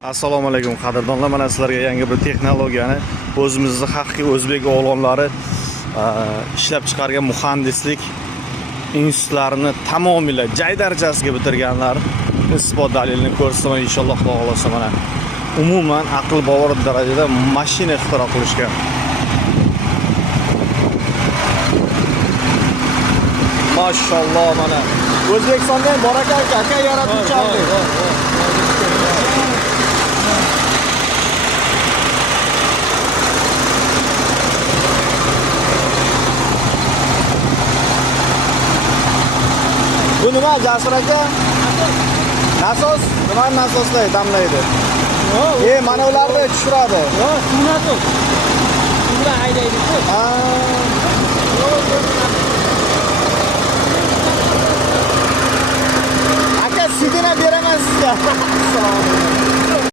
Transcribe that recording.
Assalomu alaykum qadrdonlar, mana sizlarga yangi bir texnologiyani o'zimizning haqiqiy o'zbek o'g'lonlari ishlab chiqargan muhandislik institutlarini tamomila jay darajasiga bitirganlar isbot dalilini ko'rsaman inshaalloh. Xudo xolasa mana umuman aql bovar darajada mashina ixtiro qilishgan. Mashalloh, mana O'zbekistondan Borakay aka yaratuvchanlik. Bu nima Jasur aka? Nasos? Nima nasoslaydi, damlaydi? Mana ularni tushiradi. Sunatos. Suvlar haydaydi-ku. Aka, sidina beraman sizga. Assalomu alaykum.